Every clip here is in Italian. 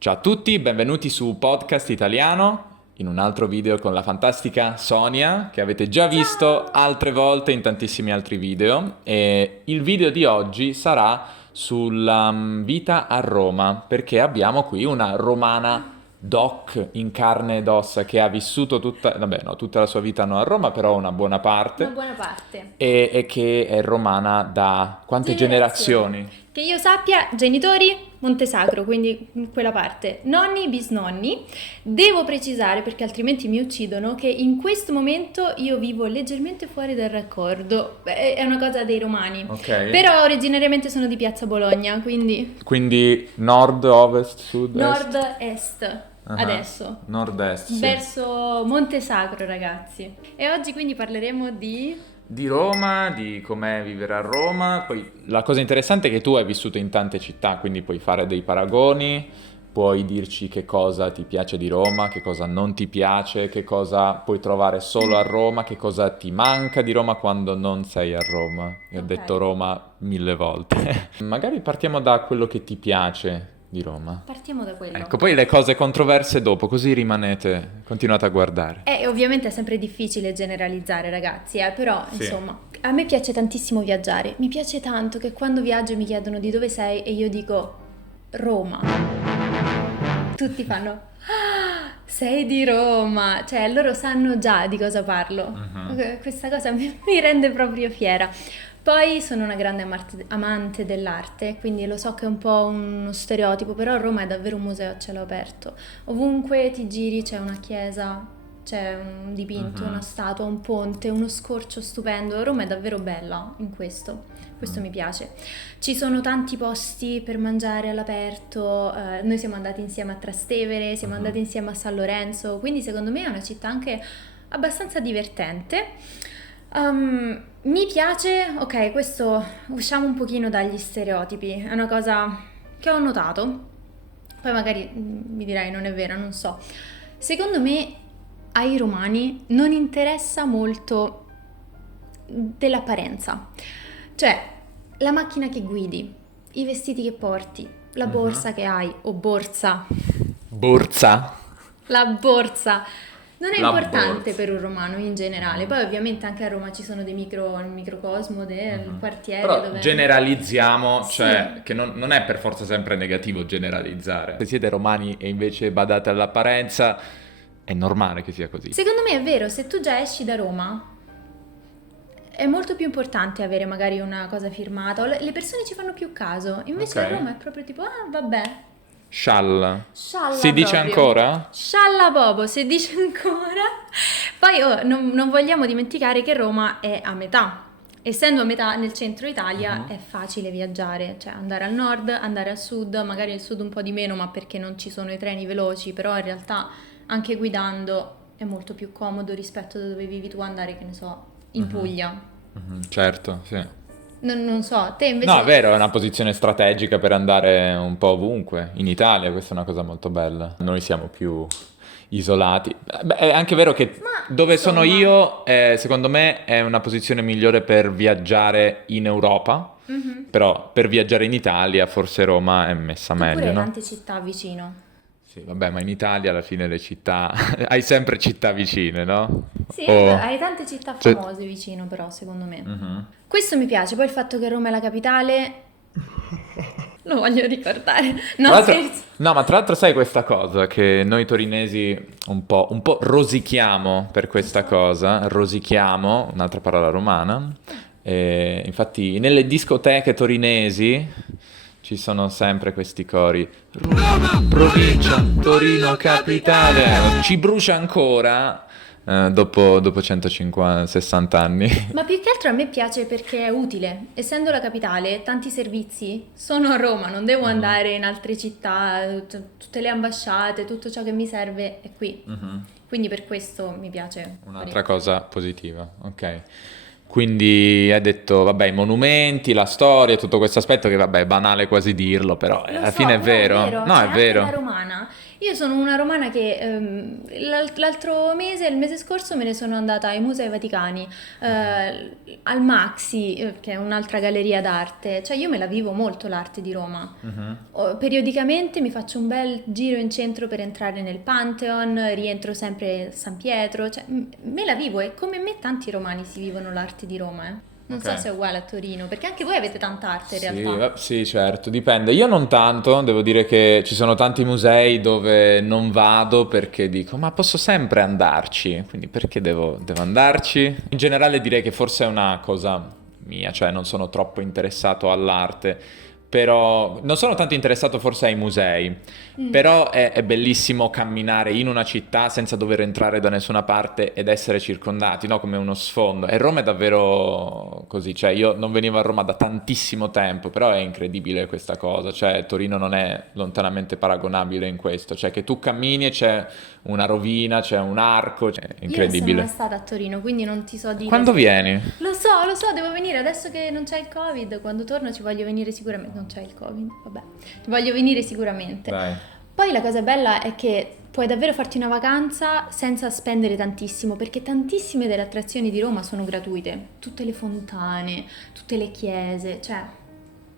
Ciao a tutti, benvenuti su Podcast Italiano, in un altro video con la fantastica Sonia, che avete già visto altre volte in tantissimi altri video. E il video di oggi sarà sulla vita a Roma, perché abbiamo qui una romana doc in carne ed ossa che ha vissuto tutta la sua vita non a Roma, però una buona parte. Una buona parte. E che è romana da quante generazioni? Che io sappia, genitori Montesacro, quindi quella parte, nonni, bisnonni. Devo precisare, perché altrimenti mi uccidono, che in questo momento io vivo leggermente fuori dal raccordo. È una cosa dei romani. Ok. Però originariamente sono di Piazza Bologna, Quindi nord, ovest, sud, est? nord-est. Adesso. Nord-est, sì. Verso Montesacro, ragazzi. E oggi quindi parleremo Di Roma, di com'è vivere a Roma. Poi la cosa interessante è che tu hai vissuto in tante città, quindi puoi fare dei paragoni, puoi dirci che cosa ti piace di Roma, che cosa non ti piace, che cosa puoi trovare solo a Roma, che cosa ti manca di Roma quando non sei a Roma. Io ho Ok. detto Roma 1000 volte. Magari partiamo da quello che ti piace di Roma. Partiamo da quello. Ecco, poi le cose controverse dopo, così continuate a guardare. Ovviamente è sempre difficile generalizzare, ragazzi, però Sì. insomma, a me piace tantissimo viaggiare. Mi piace tanto che quando viaggio mi chiedono di dove sei e io dico Roma. Tutti fanno "Ah, sei di Roma", cioè loro sanno già di cosa parlo. Questa cosa mi rende proprio fiera. Poi sono una grande amante dell'arte, quindi lo so che è un po' uno stereotipo, però Roma è davvero un museo a cielo aperto. Ovunque ti giri c'è una chiesa, c'è un dipinto, una statua, un ponte, uno scorcio stupendo. Roma è davvero bella in questo mi piace. Ci sono tanti posti per mangiare all'aperto, noi siamo andati insieme a Trastevere, siamo andati insieme a San Lorenzo, quindi secondo me è una città anche abbastanza divertente. Mi piace, ok, questo usciamo un pochino dagli stereotipi, è una cosa che ho notato, poi magari mi dirai non è vera, non so. Secondo me ai romani non interessa molto dell'apparenza, cioè la macchina che guidi, i vestiti che porti, la borsa che hai, o borsa, Borsa? la borsa. Non è La importante borsa. per un romano in generale, poi ovviamente anche a Roma ci sono il microcosmo del quartiere Però dove... generalizziamo, Sì. cioè che non è per forza sempre negativo generalizzare. Se siete romani e invece badate all'apparenza, è normale che sia così. Secondo me è vero, se tu già esci da Roma è molto più importante avere magari una cosa firmata, o le persone ci fanno più caso, invece Ok. a Roma è proprio tipo, ah vabbè, Scialla. scialla Si dice proprio. ancora? Scialla bobo, si dice ancora. Poi non vogliamo dimenticare che Roma è a metà. Essendo a metà nel centro Italia è facile viaggiare, cioè andare al nord, andare al sud, magari al sud un po' di meno, ma perché non ci sono i treni veloci, però in realtà anche guidando è molto più comodo rispetto da dove vivi tu andare, che ne so, in Puglia. Certo, sì. Non so, te invece... No, è vero, è una posizione strategica per andare un po' ovunque. In Italia questa è una cosa molto bella. Noi siamo più isolati. Beh, è anche vero che Ma, dove sono insomma. io, secondo me, è una posizione migliore per viaggiare in Europa. Però per viaggiare in Italia forse Roma è messa Tu pure meglio, hai no? tante città vicino. Sì, vabbè, ma in Italia alla fine le città... hai sempre città vicine, no? Sì, O- hai tante città Cioè- famose vicino però, secondo me. Questo mi piace, poi il fatto che Roma è la capitale... Lo voglio ricordare. Tra No, l'altro- scherzo. no, ma tra l'altro sai questa cosa che noi torinesi un po' rosichiamo per questa cosa, rosichiamo, un'altra parola romana, e infatti nelle discoteche torinesi ci sono sempre questi cori, Roma, provincia, Torino, capitale, ci brucia ancora dopo 150, 60 anni. Ma più che altro a me piace perché è utile. Essendo la capitale, tanti servizi sono a Roma, non devo andare in altre città, tutte le ambasciate, tutto ciò che mi serve è qui. Quindi per questo mi piace. Un'altra cosa positiva, ok. Quindi hai detto, vabbè, i monumenti, la storia, tutto questo aspetto che, vabbè, è banale quasi dirlo, però Lo alla so, fine è però vero. No, cioè, è anche da vero. romana Io sono una romana che l'altro mese, il mese scorso, me ne sono andata ai Musei Vaticani, al Maxi, che è un'altra galleria d'arte. Cioè io me la vivo molto l'arte di Roma. Periodicamente mi faccio un bel giro in centro per entrare nel Pantheon, rientro sempre a San Pietro. Cioè me la vivo e come me tanti romani si vivono l'arte di Roma, Non so Ok. se è uguale a Torino, perché anche voi avete tanta arte in Sì, realtà. sì, certo, dipende. Io non tanto, devo dire che ci sono tanti musei dove non vado perché dico, ma posso sempre andarci, quindi perché devo andarci? In generale direi che forse è una cosa mia, cioè non sono troppo interessato all'arte, però non sono tanto interessato forse ai musei, però è bellissimo camminare in una città senza dover entrare da nessuna parte ed essere circondati, no? Come uno sfondo. E Roma è davvero così, cioè io non venivo a Roma da tantissimo tempo, però è incredibile questa cosa, cioè Torino non è lontanamente paragonabile in questo, cioè che tu cammini e c'è una rovina, c'è un arco, cioè, è Io non sono mai incredibile. stata a Torino, quindi non ti so dire. Quando vieni? Lo so, devo venire adesso che non c'è il Covid. Quando torno ci voglio venire sicuramente. Non c'è il Covid, vabbè. Ci voglio venire sicuramente. Dai. Poi la cosa bella è che puoi davvero farti una vacanza senza spendere tantissimo, perché tantissime delle attrazioni di Roma sono gratuite. Tutte le fontane, tutte le chiese, cioè,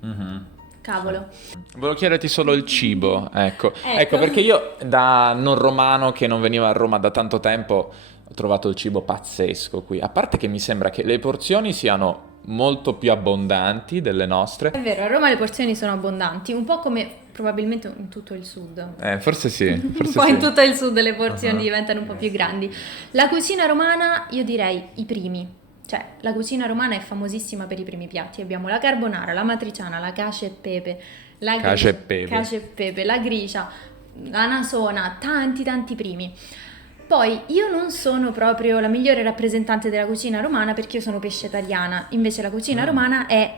Mhm. cavolo. Volevo chiederti solo il cibo, ecco. Ecco. Ecco, perché io da non romano che non veniva a Roma da tanto tempo ho trovato il cibo pazzesco qui. A parte che mi sembra che le porzioni siano molto più abbondanti delle nostre. È vero, a Roma le porzioni sono abbondanti, un po' come probabilmente in tutto il sud. Forse sì, Un forse po' sì. in tutto il sud le porzioni Uh-huh. diventano un po' più grandi. La cucina romana, io direi i primi. Cioè, la cucina romana è famosissima per i primi piatti. Abbiamo la carbonara, la matriciana, la cacio e pepe, Cacio e pepe. cacio e pepe, la gricia, la nasona, tanti primi. Poi io non sono proprio la migliore rappresentante della cucina romana perché io sono pescetariana, invece la cucina romana è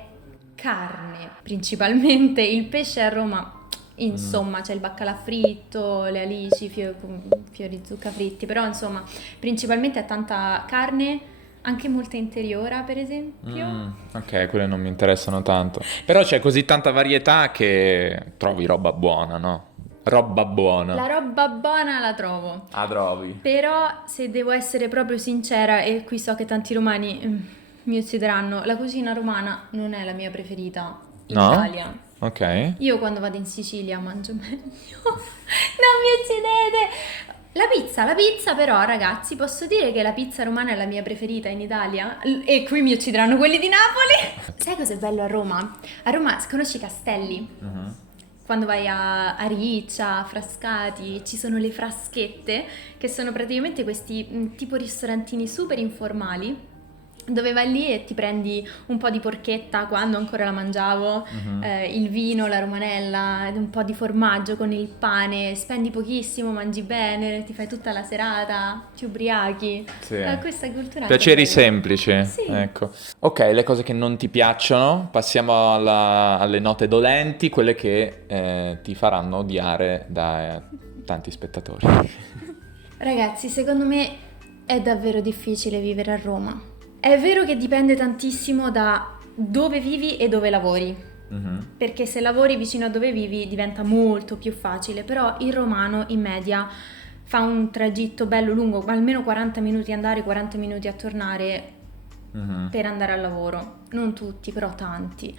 carne, principalmente il pesce a Roma. Insomma, c'è il baccalà fritto, le alici, fiori zucca fritti, però insomma, principalmente è tanta carne, anche molta interiora, per esempio. Ok, quelle non mi interessano tanto. Però c'è così tanta varietà che trovi roba buona, no? Roba buona. La roba buona la trovo. Ah, trovi. Però se devo essere proprio sincera, e qui so che tanti romani mi uccideranno, la cucina romana non è la mia preferita in No? Italia. Ok. Io quando vado in Sicilia mangio meglio. Non mi uccidete! La pizza però ragazzi, posso dire che la pizza romana è la mia preferita in Italia? E qui mi uccideranno quelli di Napoli! Sai cos'è bello a Roma? A Roma conosci i castelli? Quando vai a Riccia, a Frascati, ci sono le fraschette, che sono praticamente questi tipo ristorantini super informali, dove vai lì e ti prendi un po' di porchetta quando ancora la mangiavo, il vino, la romanella, ed un po' di formaggio con il pane, spendi pochissimo, mangi bene, ti fai tutta la serata, ti ubriachi. Sì. Questa cultura Piaceri anche bella. semplici. Sì. Ecco. Ok, le cose che non ti piacciono, passiamo alle note dolenti, quelle che ti faranno odiare da tanti spettatori. Ragazzi, secondo me è davvero difficile vivere a Roma. È vero che dipende tantissimo da dove vivi e dove lavori, perché se lavori vicino a dove vivi diventa molto più facile, però il romano in media fa un tragitto bello lungo, almeno 40 minuti andare, 40 minuti a tornare per andare al lavoro. Non tutti, però tanti.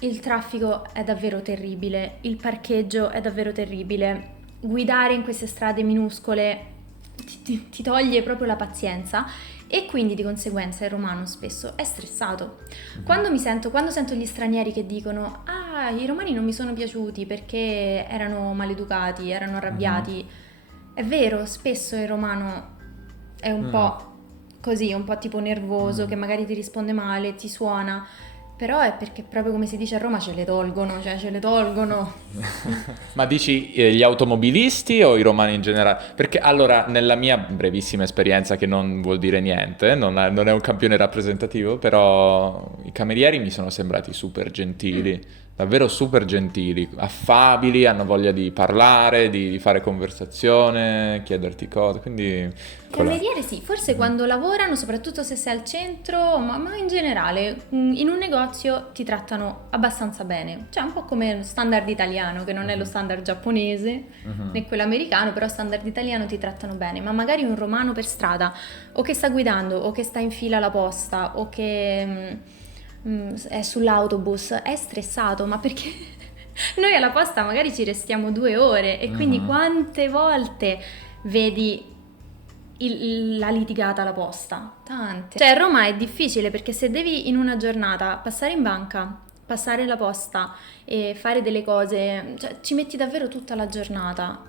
Il traffico è davvero terribile, il parcheggio è davvero terribile, guidare in queste strade minuscole ti toglie proprio la pazienza e quindi di conseguenza il romano spesso è stressato. Quando sento gli stranieri che dicono i romani non mi sono piaciuti perché erano maleducati, erano arrabbiati, è vero, spesso il romano è un po' così, un po' tipo nervoso, che magari ti risponde male, ti suona, però è perché proprio come si dice a Roma ce le tolgono. Ma dici gli automobilisti o i romani in generale? Perché allora, nella mia brevissima esperienza, che non vuol dire niente, non è un campione rappresentativo, però i camerieri mi sono sembrati super gentili. davvero super gentili, affabili, hanno voglia di parlare, di fare conversazione, chiederti cose, quindi... Cameriere sì, forse quando lavorano, soprattutto se sei al centro, ma in generale, in un negozio ti trattano abbastanza bene. Cioè un po' come lo standard italiano, che non è lo standard giapponese, né quello americano, però standard italiano ti trattano bene. Ma magari un romano per strada, o che sta guidando, o che sta in fila alla posta, o che è sull'autobus, è stressato, ma perché... Noi alla posta magari ci restiamo 2 ore e quindi quante volte vedi la litigata alla posta? Tante. Cioè a Roma è difficile perché se devi in una giornata passare in banca, passare la posta e fare delle cose, cioè ci metti davvero tutta la giornata.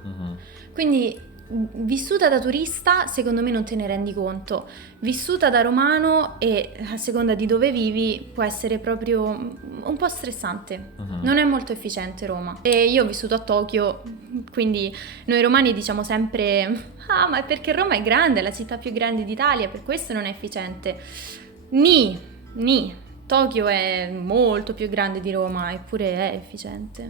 Quindi vissuta da turista secondo me non te ne rendi conto, vissuta da romano e a seconda di dove vivi può essere proprio un po' stressante, non è molto efficiente Roma. E io ho vissuto a Tokyo, quindi noi romani diciamo sempre ah ma è perché Roma è grande, è la città più grande d'Italia, per questo non è efficiente. Tokyo è molto più grande di Roma, eppure è efficiente.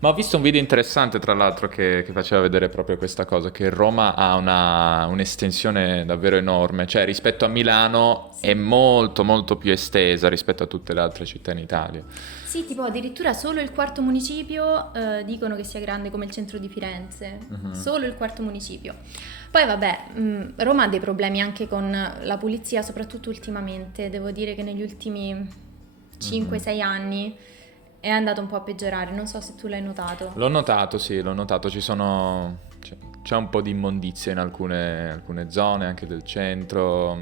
Ma ho visto un video interessante, tra l'altro, che faceva vedere proprio questa cosa, che Roma ha un'estensione davvero enorme, cioè rispetto a Milano è molto molto più estesa rispetto a tutte le altre città in Italia. Sì, tipo addirittura solo il quarto municipio dicono che sia grande come il centro di Firenze, solo il quarto municipio. Poi vabbè, Roma ha dei problemi anche con la pulizia, soprattutto ultimamente, devo dire che negli ultimi 5-6 anni è andato un po' a peggiorare, non so se tu l'hai notato. L'ho notato, sì, c'è un po' di immondizia in alcune zone, anche del centro,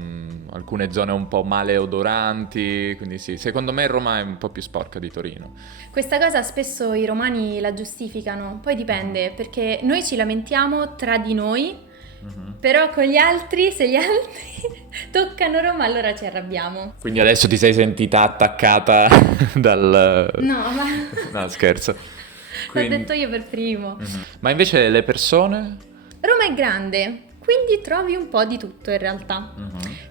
alcune zone un po' maleodoranti, quindi sì, secondo me Roma è un po' più sporca di Torino. Questa cosa spesso i romani la giustificano, poi dipende, perché noi ci lamentiamo tra di noi, però con gli altri, se gli altri toccano Roma, allora ci arrabbiamo. Quindi adesso ti sei sentita attaccata dal... No, ma... No, scherzo. L'ho detto io per primo. Ma invece le persone? Roma è grande, quindi trovi un po' di tutto in realtà.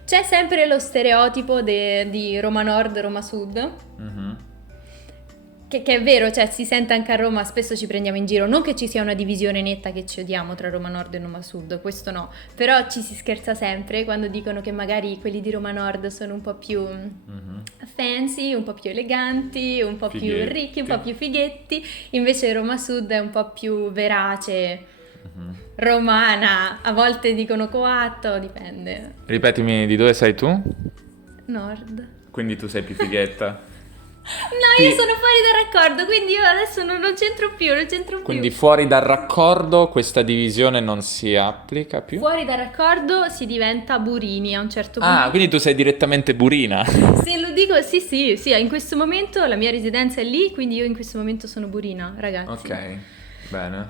C'è sempre lo stereotipo di Roma Nord, Roma Sud. Che è vero, cioè si sente anche a Roma, spesso ci prendiamo in giro, non che ci sia una divisione netta che ci odiamo tra Roma Nord e Roma Sud, questo no, però ci si scherza sempre quando dicono che magari quelli di Roma Nord sono un po' più fancy, un po' più eleganti, un po' più ricchi, un po' più fighetti, invece Roma Sud è un po' più verace, romana, a volte dicono coatto, dipende. Ripetimi, di dove sei tu? Nord. Quindi tu sei più fighetta? No, io sono fuori dal raccordo, quindi io adesso non c'entro più. Quindi fuori dal raccordo questa divisione non si applica più? Fuori dal raccordo si diventa burini a un certo punto. Ah, quindi tu sei direttamente burina? Se lo dico, sì, in questo momento la mia residenza è lì, quindi io in questo momento sono burina, ragazzi. Ok, bene.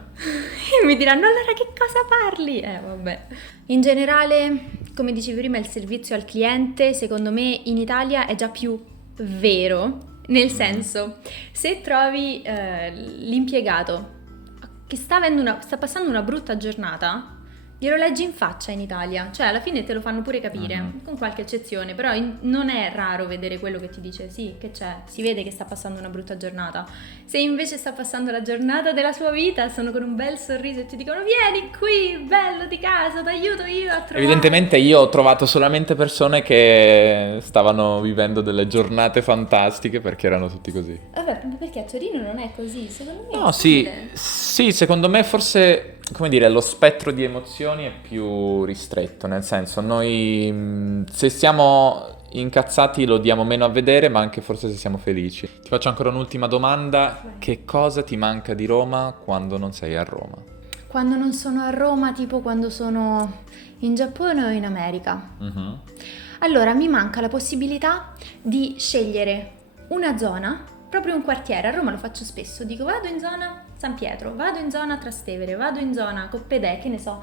E mi diranno, allora che cosa parli? Vabbè. In generale, come dicevi prima, il servizio al cliente, secondo me, in Italia è già più vero. Nel senso, se trovi l'impiegato che sta passando una brutta giornata, glielo leggi in faccia in Italia, cioè alla fine te lo fanno pure capire, con qualche eccezione, però non è raro vedere quello che ti dice sì, che c'è, si vede che sta passando una brutta giornata. Se invece sta passando la giornata della sua vita, sono con un bel sorriso e ti dicono vieni qui, bello di casa, ti aiuto io a trovare. Evidentemente io ho trovato solamente persone che stavano vivendo delle giornate fantastiche perché erano tutti così. Vabbè, perché a Torino non è così, secondo me. No, sì, secondo me forse, come dire, lo spettro di emozioni è più ristretto, nel senso noi se siamo incazzati lo diamo meno a vedere, ma anche forse se siamo felici. Ti faccio ancora un'ultima domanda, che cosa ti manca di Roma quando non sei a Roma? Quando non sono a Roma, tipo quando sono in Giappone o in America? Allora, mi manca la possibilità di scegliere una zona, proprio un quartiere. A Roma lo faccio spesso, dico vado in zona San Pietro, vado in zona Trastevere, vado in zona Coppedè, che ne so,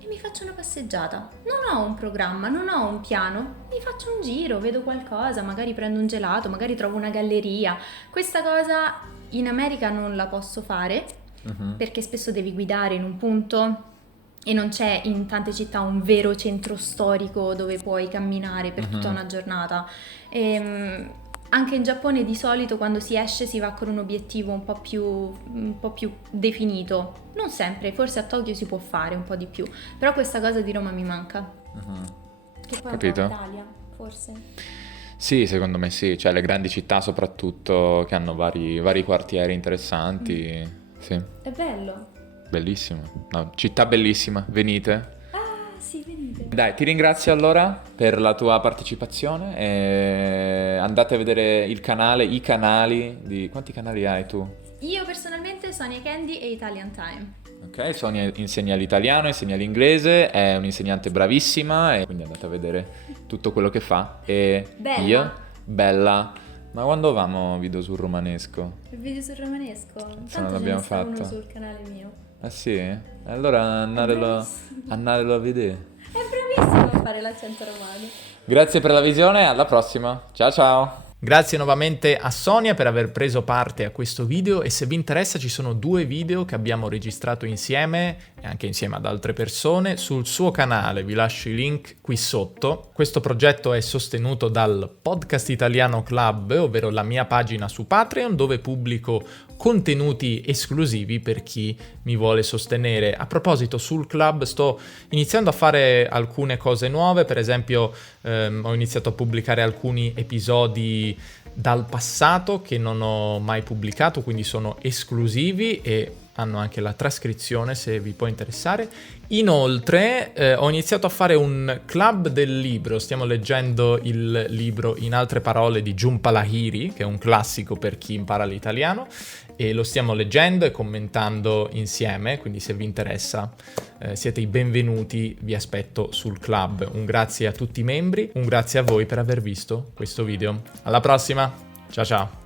e mi faccio una passeggiata. Non ho un programma, non ho un piano, mi faccio un giro, vedo qualcosa, magari prendo un gelato, magari trovo una galleria. Questa cosa in America non la posso fare, perché spesso devi guidare in un punto e non c'è in tante città un vero centro storico dove puoi camminare per tutta una giornata. Anche in Giappone di solito quando si esce si va con un obiettivo un po' più definito. Non sempre, forse a Tokyo si può fare un po' di più, però questa cosa di Roma mi manca. Che poi Capito? è un po' l'Italia, forse. Sì, secondo me sì, cioè le grandi città soprattutto che hanno vari quartieri interessanti, sì, È bello. bellissimo. No, città bellissima, venite. Ah, sì, venite. Dai, ti ringrazio allora per la tua partecipazione e andate a vedere il canale, i canali di... Quanti canali hai tu? Io personalmente Sonia Candy e Italian Time. Ok, Sonia insegna l'italiano, insegna l'inglese, è un'insegnante bravissima e quindi andate a vedere tutto quello che fa. E Bella. io, bella, ma quando avevamo video sul romanesco? Il video sul romanesco? Se non Tanto ce l'abbiamo ne sta uno fatto. sul canale mio. Ah sì? Allora andatelo a vedere. È bravissimo a fare l'accento romano. Grazie per la visione, alla prossima. Ciao ciao! Grazie nuovamente a Sonia per aver preso parte a questo video e se vi interessa ci sono 2 video che abbiamo registrato insieme e anche insieme ad altre persone sul suo canale, vi lascio i link qui sotto. Questo progetto è sostenuto dal Podcast Italiano Club, ovvero la mia pagina su Patreon dove pubblico contenuti esclusivi per chi mi vuole sostenere. A proposito, sul club sto iniziando a fare alcune cose nuove, per esempio ho iniziato a pubblicare alcuni episodi dal passato che non ho mai pubblicato, quindi sono esclusivi e hanno anche la trascrizione se vi può interessare. Inoltre ho iniziato a fare un club del libro, stiamo leggendo il libro In altre parole di Jhumpa Lahiri, che è un classico per chi impara l'italiano, e lo stiamo leggendo e commentando insieme, quindi se vi interessa siete i benvenuti, vi aspetto sul club. Un grazie a tutti i membri, un grazie a voi per aver visto questo video. Alla prossima, ciao ciao!